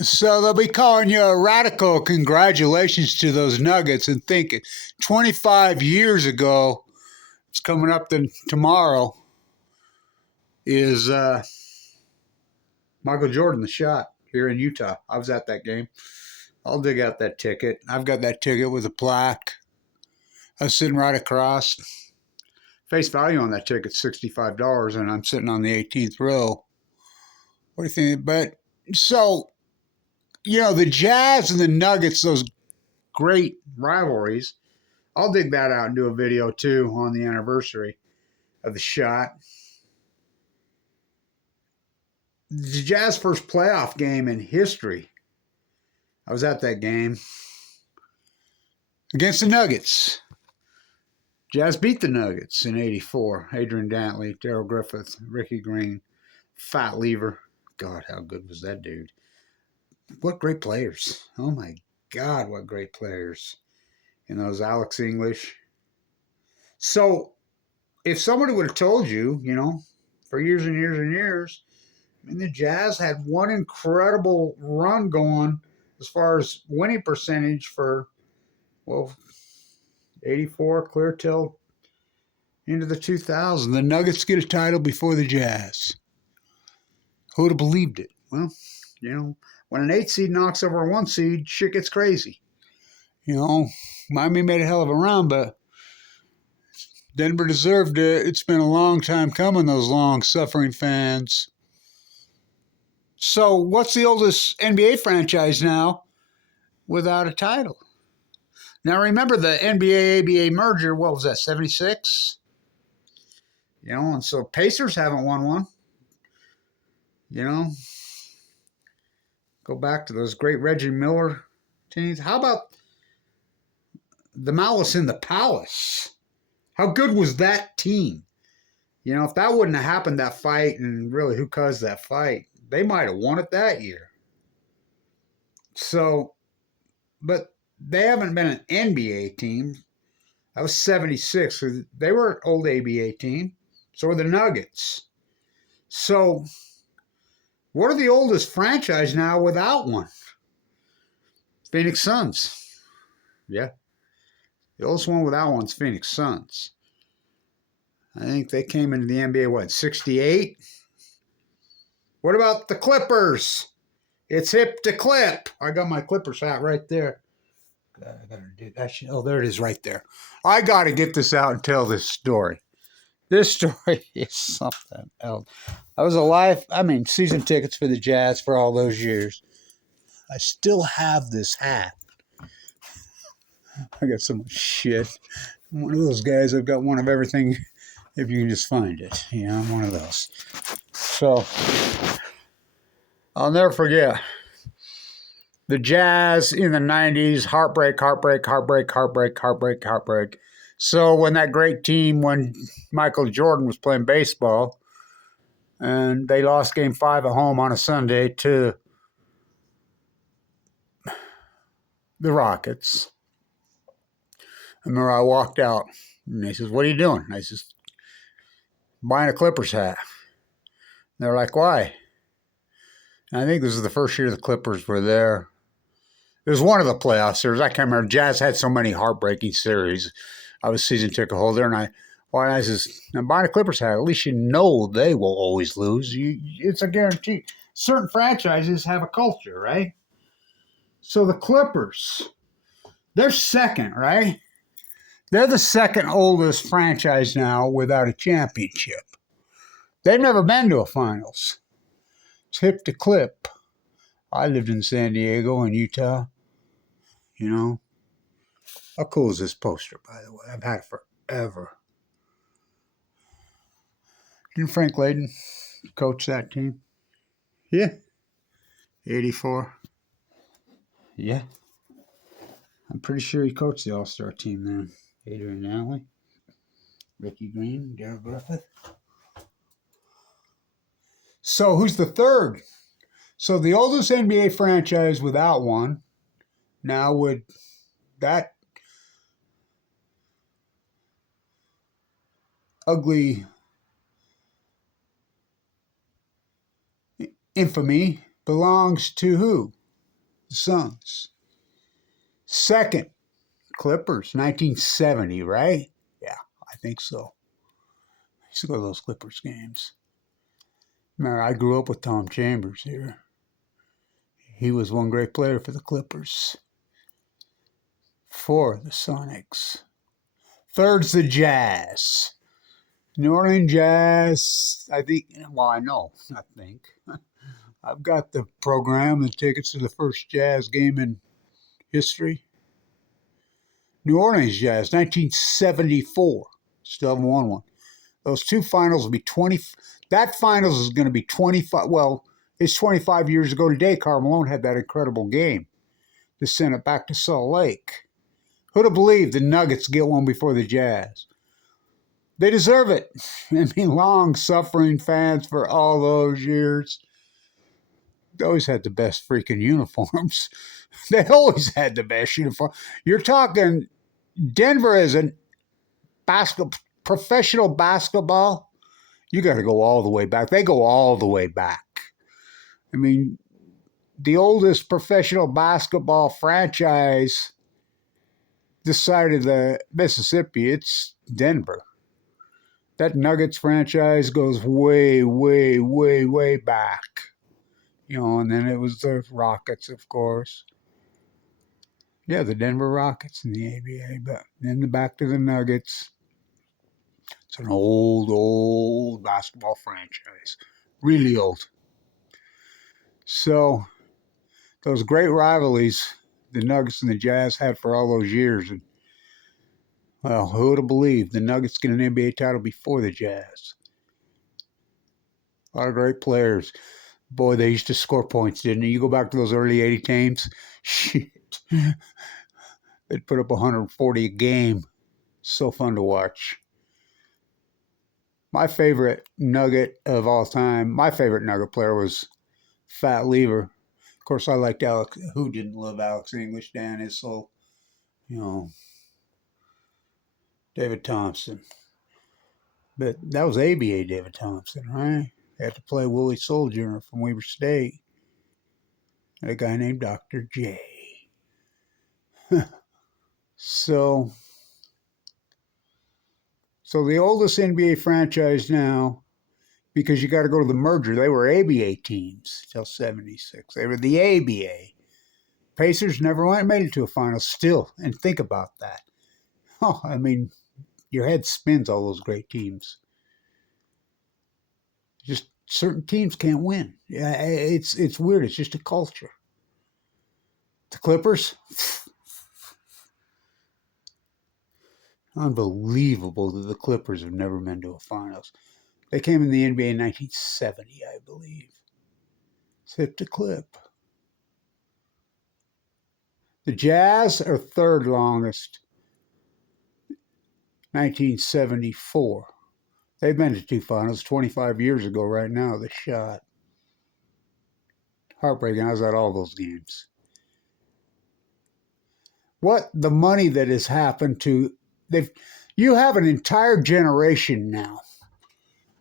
So they'll be calling you a radical. Congratulations to those Nuggets, and thinking 25 years ago, it's coming up tomorrow, is Michael Jordan, the shot here in Utah. I was at that game. I'll dig out that ticket. I've got that ticket with a plaque. I was sitting right across. Face value on that ticket's $65, and I'm sitting on the 18th row. What do you think? But so, the Jazz and the Nuggets, those great rivalries. I'll dig that out and do a video too on the anniversary of the shot. The Jazz first playoff game in history. I was at that game against the Nuggets. Jazz beat the Nuggets in '84. Adrian Dantley, Darrell Griffith, Ricky Green, Fat Lever. God, how good was that dude? What great players. Oh my God, what great players. And those Alex English. So, if somebody would have told you, for years and years and years, the Jazz had one incredible run going as far as winning percentage for, 84 clear till into the 2000s. The Nuggets get a title before the Jazz. Who would have believed it? Well, when an 8 seed knocks over a 1 seed, shit gets crazy. Miami made a hell of a run, but Denver deserved it. It's been a long time coming, those long-suffering fans. So what's the oldest NBA franchise now without a title? Now, remember the NBA-ABA merger, what was that, 76? And so Pacers haven't won one. Go back to those great Reggie Miller teams. How about the Malice in the Palace? How good was that team? If that wouldn't have happened, that fight, and really who caused that fight, they might have won it that year. So, but they haven't been an NBA team. That was 76. So they were an old ABA team. So were the Nuggets. So, what are the oldest franchise now without one? Phoenix Suns. Yeah. The oldest one without one's Phoenix Suns. I think they came into the NBA, 68? What about the Clippers? It's hip to clip. I got my Clippers hat right there. I gotta do that. Oh, there it is right there. I got to get this out and tell this story. This story is something else. I was season tickets for the Jazz for all those years. I still have this hat. I got so much shit. I'm one of those guys. I've got one of everything if you can just find it. I'm one of those. So, I'll never forget. The Jazz in the 90s, heartbreak. So when that great team, when Michael Jordan was playing baseball, and they lost Game 5 at home on a Sunday to the Rockets. I remember I walked out, and they says, "What are you doing?" I says, "Buying a Clippers hat." They're like, "Why?" And I think this is the first year the Clippers were there. It was one of the playoff series. I can't remember. Jazz had so many heartbreaking series. I was season ticket holder, and I says, "I'm buying a Clippers hat. At least you know they will always lose. It's a guarantee." Certain franchises have a culture, right? So the Clippers, they're second, right? They're the second oldest franchise now without a championship. They've never been to a finals. It's hip to clip. I lived in San Diego and Utah. How cool is this poster, by the way? I've had it forever. Didn't Frank Layden coach that team? Yeah. 84. Yeah. I'm pretty sure he coached the All-Star team then. Adrian Dantley, Ricky Green, Darrell Griffith. So who's the third? So the oldest NBA franchise without one. Now would that ugly infamy belongs to who? The Suns. Second, Clippers, 1970, right? Yeah, I think so. I used to go to those Clippers games. Remember, I grew up with Tom Chambers here. He was one great player for the Clippers. For the Sonics. Third's the Jazz. New Orleans Jazz, I think, well, I know, I think. I've got the program and tickets to the first Jazz game in history. New Orleans Jazz, 1974. Still haven't won one. Those two finals will be 20. That finals is going to be 25. Well, it's 25 years ago today. Karl Malone had that incredible game to send it back to Salt Lake. Who'd have believed the Nuggets get one before the Jazz? They deserve it. I mean, long-suffering fans for all those years. They always had the best freaking uniforms. They always had the best uniform. You're talking Denver as a professional basketball. You got to go all the way back. They go all the way back. I mean, the oldest professional basketball franchise this side of the Mississippi, it's Denver. That Nuggets franchise goes way, way, way, way back. You know, and then it was the Rockets, of course. Yeah, the Denver Rockets in the ABA, but then back to the Nuggets. It's an old, old basketball franchise. Really old. So, those great rivalries the Nuggets and the Jazz had for all those years. And, well, who would have believed the Nuggets get an NBA title before the Jazz? A lot of great players. Boy, they used to score points, didn't they? You go back to those early 80 teams, shit. They'd put up 140 a game. So fun to watch. My favorite Nugget of all time, my favorite Nugget player was Fat Lever. Of course, I liked Alex. Who didn't love Alex English, Dan Issel, you know, David Thompson. But that was ABA David Thompson, right? Had to play Willie Soldier from Weber State. And a guy named Dr. J. So the oldest NBA franchise now, because you got to go to the merger, they were ABA teams till 76. They were the ABA. Pacers never made it to a final still, and think about that. Oh, I mean, your head spins all those great teams. Just certain teams can't win. Yeah, it's weird. It's just a culture. The Clippers, unbelievable that the Clippers have never been to a finals. They came in the NBA in 1970, I believe. Tip to clip. The Jazz are third longest, 1974. They've been to two finals 25 years ago right now, the shot. Heartbreaking. I was at all those games. What the money that has happened to, you have an entire generation now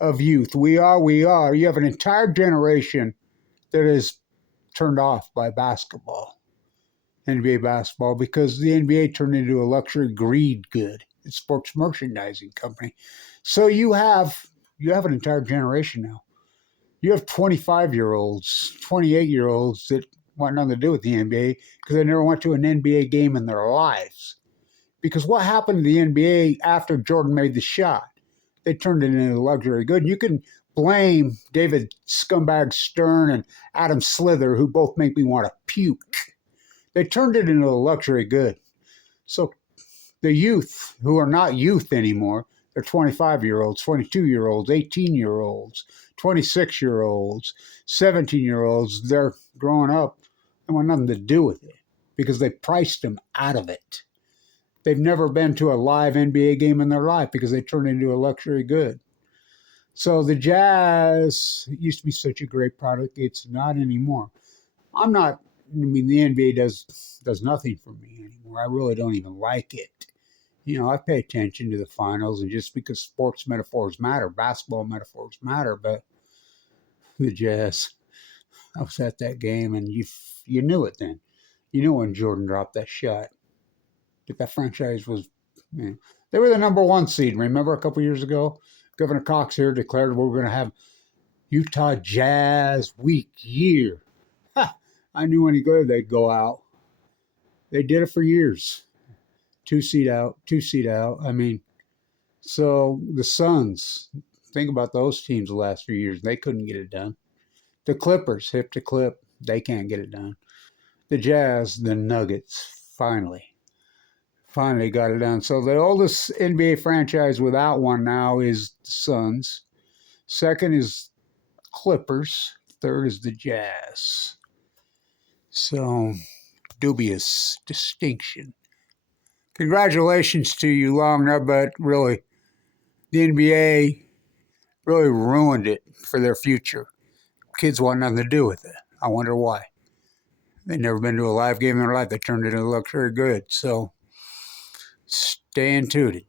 of youth. We are. You have an entire generation that is turned off by basketball, NBA basketball, because the NBA turned into a luxury greed good. It's a sports merchandising company. So you have an entire generation now. You have 25-year-olds, 28-year-olds that want nothing to do with the NBA because they never went to an NBA game in their lives. Because what happened to the NBA after Jordan made the shot? They turned it into a luxury good. You can blame David Scumbag Stern and Adam Slither, who both make me want to puke. They turned it into a luxury good. So the youth, who are not youth anymore, they're 25-year-olds, 22-year-olds, 18-year-olds, 26-year-olds, 17-year-olds. They're growing up. They want nothing to do with it because they priced them out of it. They've never been to a live NBA game in their life because they turned into a luxury good. So the Jazz used to be such a great product. It's not anymore. The NBA does nothing for me anymore. I really don't even like it. You know, I pay attention to the finals, and just because sports metaphors matter, basketball metaphors matter, but the Jazz, I was at that game, and you knew it then. You know when Jordan dropped that shot. That franchise was, man, they were the number one seed. Remember a couple years ago? Governor Cox here declared we were going to have Utah Jazz Week year. Ha! I knew when he go, they'd go out. They did it for years. 2 seed out, 2 seed out. I mean, so the Suns, think about those teams the last few years. They couldn't get it done. The Clippers, hip to clip, they can't get it done. The Jazz, the Nuggets, finally got it done. So the oldest NBA franchise without one now is the Suns. Second is Clippers. Third is the Jazz. So dubious distinction. Congratulations to you, Longner, but really, the NBA really ruined it for their future. Kids want nothing to do with it. I wonder why. They've never been to a live game in their life. They turned it into luxury goods. So stay tuned.